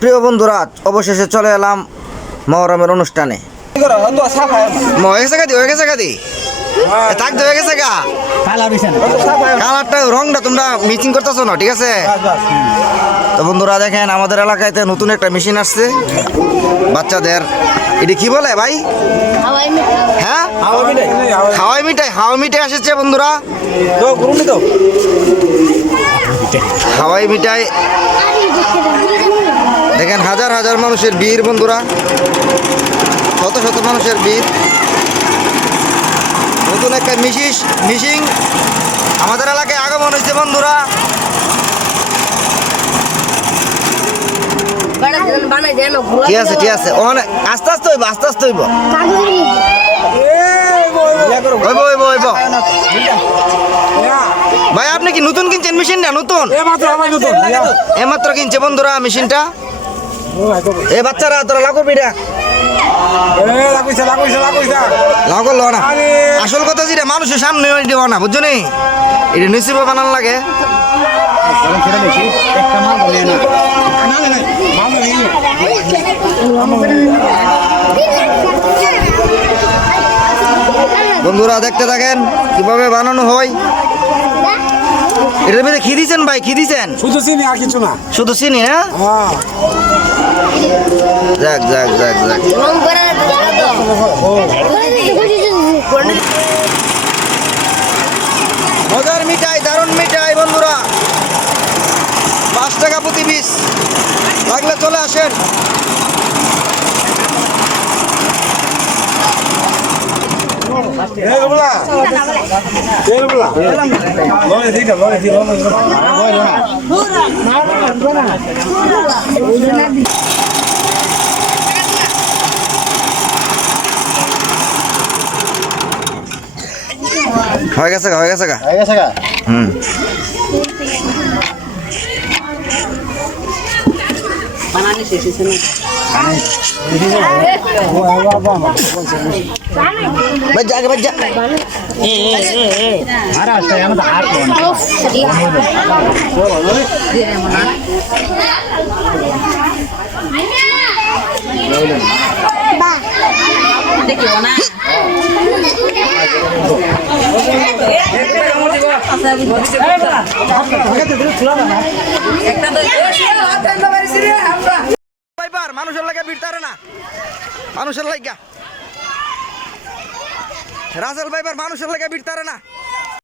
প্রিয় বন্ধুরা, অবশেষে চলে এলাম মহরমের অনুষ্ঠানে। কালারটা রংটা তোমরা মিচিং করতেছো না, ঠিক আছে? তো বন্ধুরা দেখেন, আমাদের এলাকাতে নতুন একটা মেশিন আসছে বাচ্চাদের। এটি কি বলে ভাই? হ্যাঁ, হাওয়াই মিঠাই। হাওয়াই মিঠাই এসেছে বন্ধুরা, হাওয়াই মিঠাই। দেখেন হাজার হাজার মানুষের ভিড় বন্ধুরা, শত শত মানুষের ভিড়। নতুন একটা মিশিং আমাদের এলাকায় আগমন হয়েছে বন্ধুরা। ঠিক আছে, ঠিক আছে, আস্তে আস্তে হইব, আস্তে আস্তে হইব। ভাই আপনি কি নতুন কিনছেন মেশিনটা? নতুন এমাত্র কিনছে বন্ধুরা মেশিনটা। এ বাচ্চারা তোরা লাগো বিড়া লাগল না। আসল কথা যেটা মানুষের সামনে দেওয়া না, বুঝছো নি? এটা নিশ্চিত বানান লাগে। বন্ধুরা দেখতে থাকেন কিভাবে বানানো হয়। এটার মধ্যে কি দিচ্ছেন ভাই? কি দিচ্ছেন? শুধু চিনি আর কিছু না, শুধু চিনি না? যাক যাক যাক যাক। মজার মিঠাই, দারুণ মিঠাই বন্ধুরা। 5 টাকা প্রতি পিস, লাগলে চলে আসেন। হয়ে গেছে হয়ে গেছে হুম। মানুষের লাগে ভিড়তারে না, মানুষের লাগা রাসেল ভাইবার মানুষের লাগে ভিড়তারে না।